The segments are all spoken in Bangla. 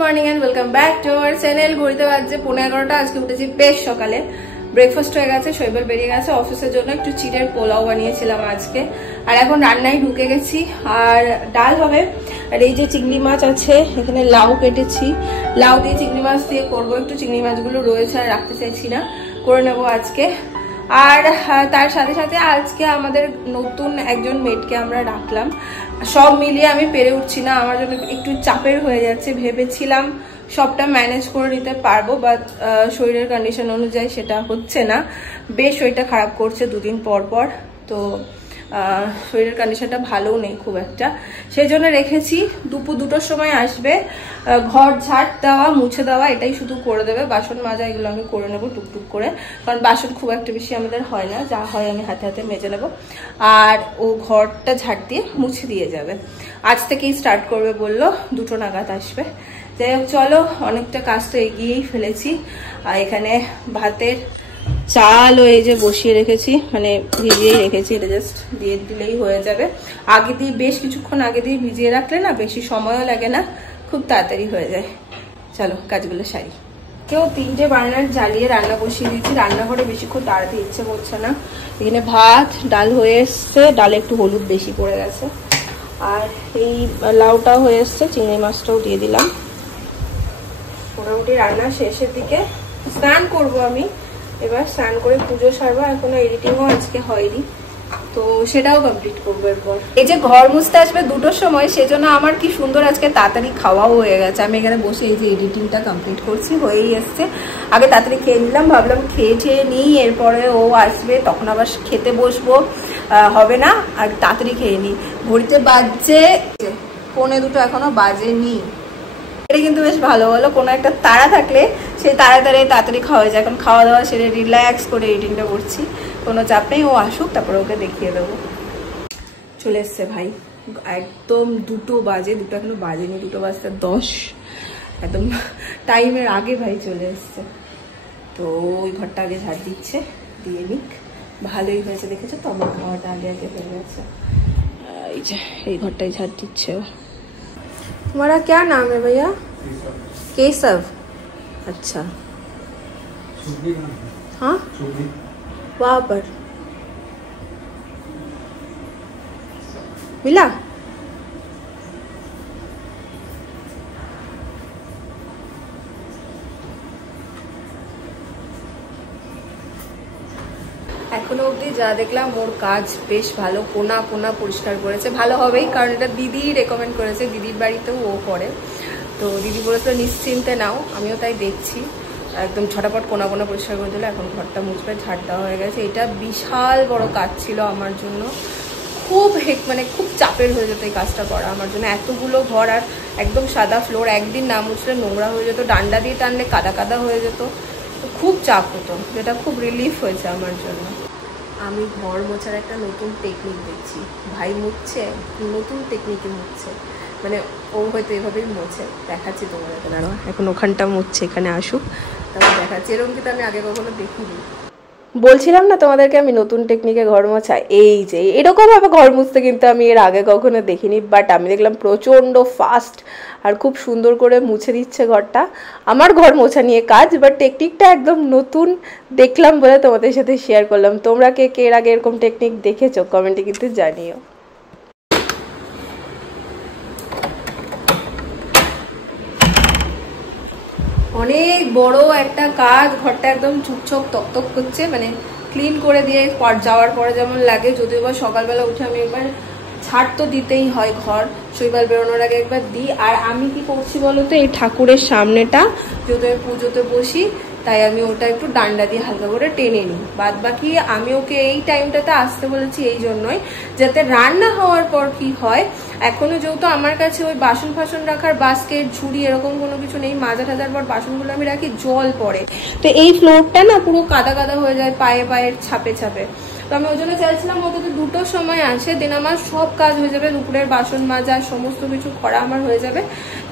Morning and welcome back to our channel. ঘড়িতে বাজছে 11:15। আজকে উঠেছি বেশ সকালে, ব্রেকফাস্ট হয়ে গেছে, শৈবাল বেরিয়ে গেছে অফিসের জন্য, একটু চিড়ের পোলাও বানিয়েছিলাম আজকে। আর এখন রান্নায় ঢুকে গেছি। আর ডাল হবে, আর এই যে চিংড়ি মাছ আছে, এখানে লাউ কেটেছি, লাউ দিয়ে চিংড়ি মাছ দিয়ে করবো। একটু চিংড়ি মাছগুলো রয়েছে আর রাখতে চাইছি না, করে নেবো আজকে। আর তার সাথে সাথে আজকে আমাদের নতুন একজন মেডকে আমরা ডাকলাম। সব মিলিয়ে আমি পেরে উঠছি না, আমার জন্য একটু চাপের হয়ে যাচ্ছে। ভেবেছিলাম সবটা ম্যানেজ করে নিতে পারবো, বাট শরীরের কন্ডিশন অনুযায়ী সেটা হচ্ছে না। বেশ শরীরটা খারাপ করছে দুদিন পর পর, তো শরীরের কন্ডিশনটা ভালো নেই খুব একটা। সেই জন্য রেখেছি, দুপুর 2টোর সময় আসবে। ঘর ঝাড় দেওয়া, মুছে দেওয়া এটাই শুধু করে দেবে, বাসন মাজা এগুলো আমি করে নেবো টুকটুক করে, কারণ বাসন খুব একটা বেশি আমাদের হয় না, যা হয় আমি হাতে হাতে মেজে নেবো। আর ও ঘরটা ঝাড় দিয়ে মুছে দিয়ে যাবে, আজ থেকেই স্টার্ট করবে বললো, 2টো নাগাদ আসবে। যাই হোক চলো, অনেকটা কাজ তো এগিয়েই ফেলেছি। আর এখানে ভাতের চাল এই যে বসিয়ে রেখেছি, মানে ভিজিয়েই রেখেছি, এটা জাস্ট দিয়ে দিলেই হয়ে যাবে। আগে দিয়ে বেশ কিছুক্ষণ আগে দিয়ে ভিজিয়ে রাখলে না বেশি সময়ও লাগে না, খুব তাড়াতাড়ি হয়ে যায়। চলো কাজগুলো সারি। কেউ 3টে বার্নার জ্বালিয়ে রান্না বসিয়ে দিচ্ছি, রান্নাঘরে বেশিক্ষণ দাঁড়াতে ইচ্ছে করছে না। এখানে ভাত ডাল হয়ে এসছে, ডালে একটু হলুদ বেশি পড়ে গেছে। আর এই লাউটাও হয়ে এসছে, চিংড়ি মাছটাও দিয়ে দিলাম। মোটামুটি রান্না শেষের দিকে। স্নান করবো আমি এবার, স্নান করে পুজো সারবো। এখনো এডিটিংও আজকে হয়নি, তো সেটাও কমপ্লিট করবো এরপর। এই যে ঘর মুছতে আসবে 2টোর সময়, সেজন্য আমার কি সুন্দর আজকে তাড়াতাড়ি খাওয়াও হয়ে গেছে। আমি এখানে বসে এই যে এডিটিংটা কমপ্লিট করছি, হয়েই এসছে। আগে তাড়াতাড়ি খেয়ে নিলাম, ভাবলাম খেয়ে নিই, এরপরে ও আসবে তখন আবার খেতে বসবো, হবে না, আর তাড়াতাড়ি খেয়ে নিই। ঘড়িতে বাজছে 1:45, এখনো বাজেনি। এটা কিন্তু বেশ ভালো হলো, কোনো একটা তাড়া থাকলে সেই তাড়াতাড়ি খাওয়া যায়। এখন খাওয়া দাওয়া সেরে রিল্যাক্স করে এডিটিংটা করছি, কোনো চাপ নেই। ও আসুক তারপরে ওকে দেখিয়ে দেবো। চলে এসছে ভাই, একদম 2টো বাজে, 2টো এখনো বাজেনি, 2টো বাজতে 10, একদম টাইমের আগে ভাই চলে এসছে। তো ওই ঘরটা আগে ঝাড় দিচ্ছে, দিয়ে নিক। ভালোই হয়েছে, দেখেছো তো আমার খাওয়াটা আগে হয়ে গেছে। এই যে এই ঘরটাই ঝাড় দিচ্ছে ও। तुम्हारा क्या नाम है भैया? केशव। अच्छा, हाँ वहाँ पर मिला। এখনো অবধি যা দেখলাম ওর কাজ বেশ ভালো, কোনা কোনা পরিষ্কার করেছে। ভালো হবেই, কারণ এটা দিদি রেকমেন্ড করেছে, দিদির বাড়িতেও ও করে। তো দিদি বলেছিল নিশ্চিন্তে নাও, আমিও তাই দেখছি। একদম ছটাপট কোনা কোনা পরিষ্কার করে দিল। এখন ঘরটা মুছবে, ঝাড় দেওয়া হয়ে গেছে। এটা বিশাল বড় কাজ ছিল আমার জন্য, খুব মানে খুব চাপের হয়ে যেত এই কাজটা করা আমার জন্য। এতগুলো ঘর আর একদম সাদা ফ্লোর, একদিন না মুছলে নোংরা হয়ে যেত, ডান্ডা দিয়ে টানলে কাদা কাদা হয়ে যেত, তো খুব চাপ হতো, যেটা খুব রিলিফ হয়েছে আমার জন্য। আমি ঘর মোছার একটা নতুন টেকনিক দেখছি, ভাই মুছছে, নতুন টেকনিকে মুছছে, মানে ও হয়তো এভাবেই মোছে, দেখাচ্ছি তোমাদের। আরও এখন ওখানটা মুছছে, এখানে আসুক তারপর দেখাচ্ছি। এরকম কিন্তু আমি আগে কখনো দেখিনি। বলছিলাম না তোমাদেরকে আমি নতুন টেকনিকে ঘর মোছা, এই যে এরকমভাবে ঘর মুছতে কিন্তু আমি এর আগে কখনো দেখিনি, বাট আমি দেখলাম প্রচণ্ড ফাস্ট আর খুব সুন্দর করে মুছে দিচ্ছে ঘরটা। আমার ঘর মোছা নিয়ে কাজ, বাট টেকনিকটা একদম নতুন দেখলাম বলে তোমাদের সাথে শেয়ার করলাম। তোমরা কে এর আগে এরকম টেকনিক দেখেছো কমেন্টে কিন্তু জানিও। অনেক বড় একটা কাজ, ঘরটা একদম চুপচক তকতক করছে, মানে ক্লিন করে দিয়ে যাওয়ার পরে যেমন লাগে। যদিও বা সকালবেলা উঠে আমি একবার ঝাড় তো দিতেই হয়, ঘর শৈবাল বেরোনোর আগে একবার দিই। আর আমি কি করছি বলো তো, এই ঠাকুরের সামনেটা যেহেতু আমি পুজোতে বসি, তাই আমি ওটা একটু ডান্ডা দিয়ে হালকা করে টেনে নিই। বাদ বাকি আমি ওকে এই টাইমটাতে আসতে বলেছি এই জন্যই, যাতে রান্না হওয়ার পর কি হয়, এখনো যেহেতু আমার কাছে ওই বাসন ফাসন রাখার বাস্কেট ঝুড়ি এরকম কোনো কিছু নেই, মাজা টাজার পর বাসনগুলো আমি রাখি, জল পড়ে, তো এই ফ্লোরটা না পুরো কাদা কাদা হয়ে যায় পায়ের ছাপে ছাপে। তো আমি ওই জন্য চাইছিলাম অন্তত 2টোর সময় আসে, দেন আমার সব কাজ হয়ে যাবে, দুপুরের বাসন মাজা সমস্ত কিছু করা আমার হয়ে যাবে।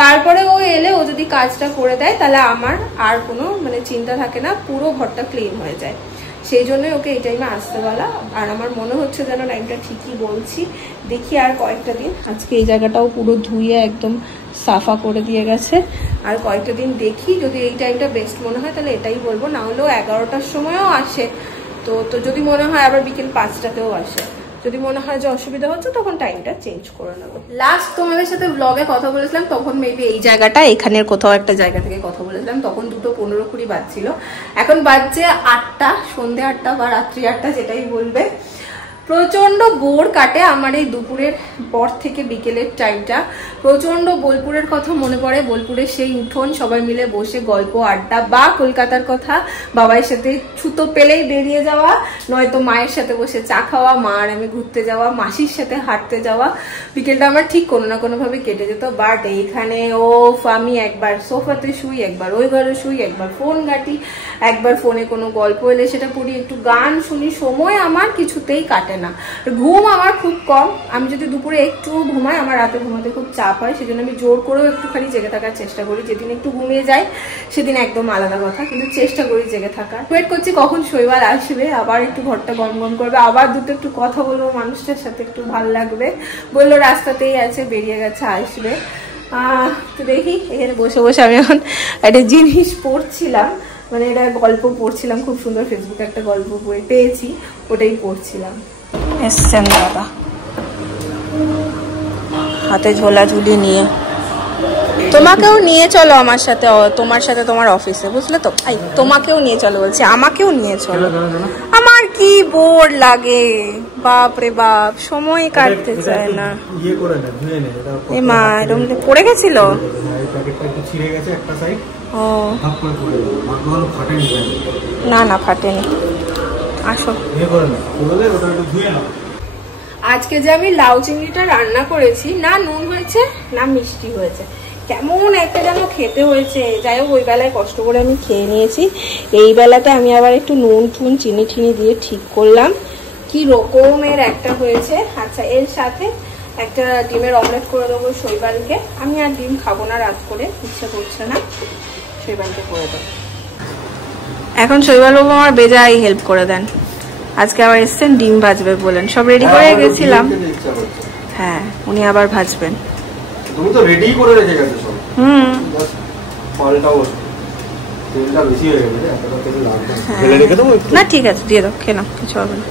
তারপরে ও এলে ও যদি কাজটা করে দেয়, তাহলে আমার আর কোনো মানে চিন্তা থাকে না, পুরো ঘরটা ক্লিন হয়ে যায়। সেই জন্যই ওকে এই টাইমে আসতে বলা। আর আমার মনে হচ্ছে যেন টাইমটা ঠিকই বলছি, দেখি আর কয়েকটা দিন। আজকে এই জায়গাটাও পুরো ধুয়ে একদম সাফা করে দিয়ে গেছে। আর কয়েকটা দিন দেখি, যদি এই টাইমটা বেস্ট মনে হয় তাহলে এটাই বলবো, না হলেও 11টার সময়ও আসে। তো যদি মনে হয় আবার বিকেল 5টাতেও আসে। যদি মনে হয় যে অসুবিধা হচ্ছে তখন টাইমটা চেঞ্জ করে নেবো। লাস্ট তোমাদের সাথে ব্লগে কথা বলেছিলাম তখন মেবি এই জায়গাটা, এখানের কোথাও একটা জায়গা থেকে কথা বলেছিলাম, তখন 2:15-20 বাজছিল। এখন বাজছে 8টা, সন্ধ্যে 8টা বা রাত্রি 8টা, যেটাই বলবে। প্রচন্ড বোর কাটে আমার এই দুপুরের পর থেকে বিকেলের টাইমটা। প্রচন্ড বোলপুরের কথা মনে পড়ে, বোলপুরের সেই উঠোন, সবাই মিলে বসে গল্প আড্ডা, বা কলকাতার কথা, বাবার সাথে ছুতো পেলেই বেরিয়ে যাওয়া, নয়তো মায়ের সাথে বসে চা খাওয়া, মা আর আমি ঘুরতে যাওয়া, মাসির সাথে হাঁটতে যাওয়া। বিকেলটা আমার ঠিক কোনো না কোনো ভাবে কেটে যেত। বাট এইখানে আমি একবার সোফাতে শুই, একবার ওই ঘরে শুই, একবার ফোন ঘাঁটি, একবার ফোনে কোনো গল্প এলে সেটা পড়ি, একটু গান শুনি, সময় আমার কিছুতেই কাটে না। ঘুম আমার খুব কম, আমি যদি দুপুরে একটু ঘুমাই আমার রাতে ঘুমাতে খুব চাপ হয়, সেজন্য আমি জোর করেও একটুখানি জেগে থাকার চেষ্টা করি। যেদিন একটু ঘুমিয়ে যাই সেদিন একদম আলাদা কথা, কিন্তু চেষ্টা করি জেগে থাকার। ওয়েট করছি কখন শৈবাল আসবে, আবার একটু ঘরটা গম গম করবে, আবার দুটো একটু কথা বলবো মানুষটার সাথে, একটু ভালো লাগবে। বললো রাস্তাতেই আছে, বেরিয়ে গেছে, আসবে। তো দেখি, এখানে বসে বসে আমি এখন একটা জিনিস পড়ছিলাম, মানে এটা গল্প পড়ছিলাম, খুব সুন্দর ফেসবুকে একটা গল্প বই পেয়েছি, ওটাই পড়ছিলাম। এসছেন দাদা হাতে ঝোলাঝুলি নিয়ে, তোমাকেও নিয়ে চলো আমার সাথে, তোমার সাথে তোমার অফিসে, বুঝলে তো? তোমাকেও নিয়ে চলো বলছি, আমাকেও নিয়ে চলো। আমার কি বোর লাগে, বাপ রে বাপ, সময় কাটতে চায় না। এ মা, এরকম পড়ে গেছিল? ও না না, ফাটেনি। আসো। আজকে যে আমি লাউ চিংড়িটা রান্না করেছি, না নুন হয়েছে না মিষ্টি হয়েছে, কেমন একটা যেন খেতে হয়েছে। যাই হোক, ওই বেলায় কষ্ট করে আমি খেয়ে নিয়েছি, এই বেলাতে আমি আবার একটু নুন টুন চিনি ঠিনি দিয়ে ঠিক করলাম, কি রকমের একটা হয়েছে। আচ্ছা, এর সাথে একটা ডিমের অমলেট করে দেবো শৈবালকে। আমি আর ডিম খাবো না, রাত করে ইচ্ছা করছে না, শৈবালকে করে দেবো। এখন শৈবাল বাবু আমার বেজায় হেল্প করে দেন, আজকে আবার এসছেন ডিম ভাজবে বলেন, সব রেডি করে গেছিলাম। হ্যাঁ, উনি আবার ভাজবেন। তুমি তো রেডি করে রেখে গেছো সব। পাল্টাও তেলটা বেশি হয়ে গেছে, এতটা তেল লাগবে না। ফেলে রেখে দেবো একটু? না ঠিক আছে, দিয়ে দাও, খেয়ে নাও, কিছু হবে না।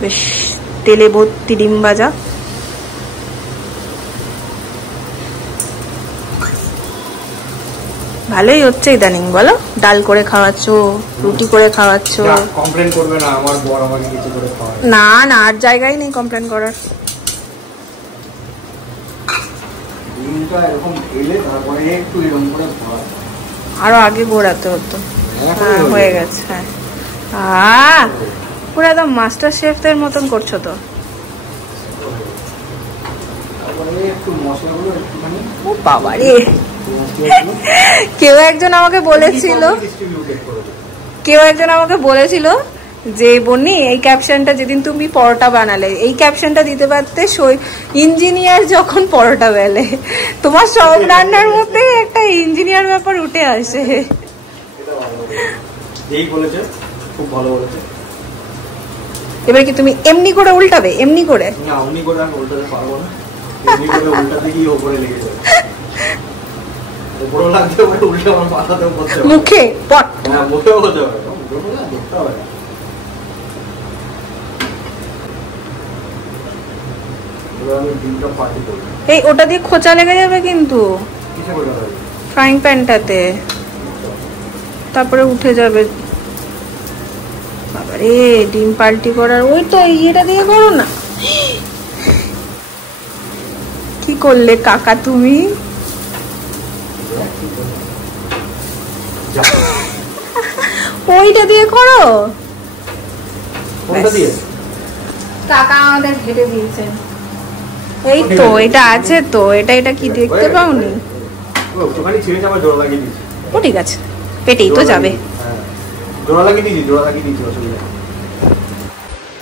বেশ তেলে ভর্তি ডিম ভাজা। ভালোই হচ্ছে ইদানিং, বলো? ডাল করে খাওয়াচ্ছ, রুটি করে খাওয়াচ্ছ। কমপ্লেন করবে না আমার বর আমাকে কিছু করে খাওয়ায়। না না, আর জায়গায় নেই কমপ্লেন করার। ডিমটা এরকম ঢেলে তারপরে একটু এরকম করে ভরা, আরো আগে ঘোরাতে হতো। হ্যাঁ, হয়ে গেছে। হ্যাঁ, পুরো একদম মাস্টার শেফদের মতন করছো তো। তারপরে একটু মশলাগুলো একটুখানি। ও বাবা রে, কেউ একজন আমাকে বলেছিল যে বন্নি, এই ক্যাপশনটা যেদিন তুমি পরোটা বানালে, এই ক্যাপশনটা দিতে পারতে, ইঞ্জিনিয়ার যখন পরোটা বেলে। তোমার সব রান্নার মধ্যে একটা ইঞ্জিনিয়ার ব্যাপার উঠে আসে। এবার কি তুমি এমনি করে উল্টাবে? এমনি করে না, এমনি করে আমি উল্টাতে পারবো না, এমনি করে উল্টাতে গিয়ে উপরে লেগে যাবে। উপরে লাগতে পারে, উল্টে আমার মাথাতেও পড়তে পারে, মুখে পট। হ্যাঁ, মুখেও হতে পারে, মুখে না ধরতে হবে। এই ওটা দিয়ে খোঁচা লেগে যাবে কিন্তু ফ্রাইং প্যানটাতে, তারপরে উঠে যাবে। বাবারে, ডিম পাল্টি করার ওই তো ইয়েটা দিয়ে করো না। কি করলে কাকা তুমি? ওইটা দিয়ে করো। কাকা আমাদের ঘেটে দিয়েছেন। এই তো এটা আছে তো, এটা কি দেখতে পাওনি? ও ঠিক আছে, পেটেই তো যাবে।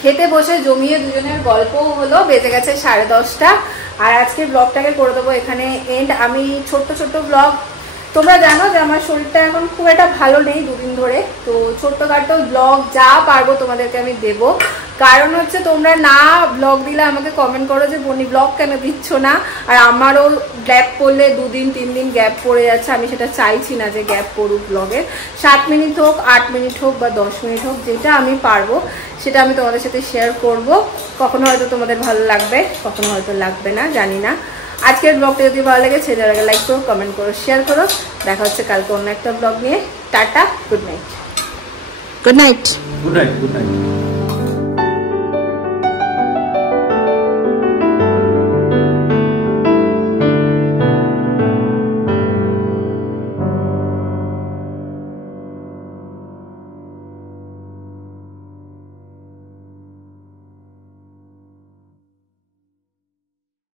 খেতে বসে জমিয়ে দুজনের গল্প হলো, বেজে গেছে 10:30। আর আজকে ব্লগটাকে করে দেবো এখানে এন্ড। আমি ছোট্ট ব্লগ, তোমরা জানো যে আমার শরীরটা এখন খুব একটা ভালো নেই দুদিন ধরে, তো ছোট্টখাটো ব্লগ যা পারবো তোমাদেরকে আমি দেবো। কারণ হচ্ছে তোমরা না ব্লগ দিলে আমাকে কমেন্ট করো যে বনি ব্লগ কেন দিচ্ছ না, আর আমারও গ্যাপ পড়লে 2 দিন 3 দিন গ্যাপ পড়ে যাচ্ছে, আমি সেটা চাইছি না যে গ্যাপ পড়ুক ব্লগে। 7 মিনিট হোক, 8 মিনিট হোক বা 10 মিনিট হোক, যেটা আমি পারবো সেটা আমি তোমাদের সাথে শেয়ার করব। কখনো হয়তো তোমাদের ভালো লাগবে, কখনো হয়তো লাগবে না, জানি না। আজকের ব্লগটা যদি ভালো লাগে ছেলের আগে লাইক করো, কমেন্ট করো, শেয়ার করো। দেখা হচ্ছে কালকে অন্য একটা ব্লগ নিয়ে। Tata, good night. Good night.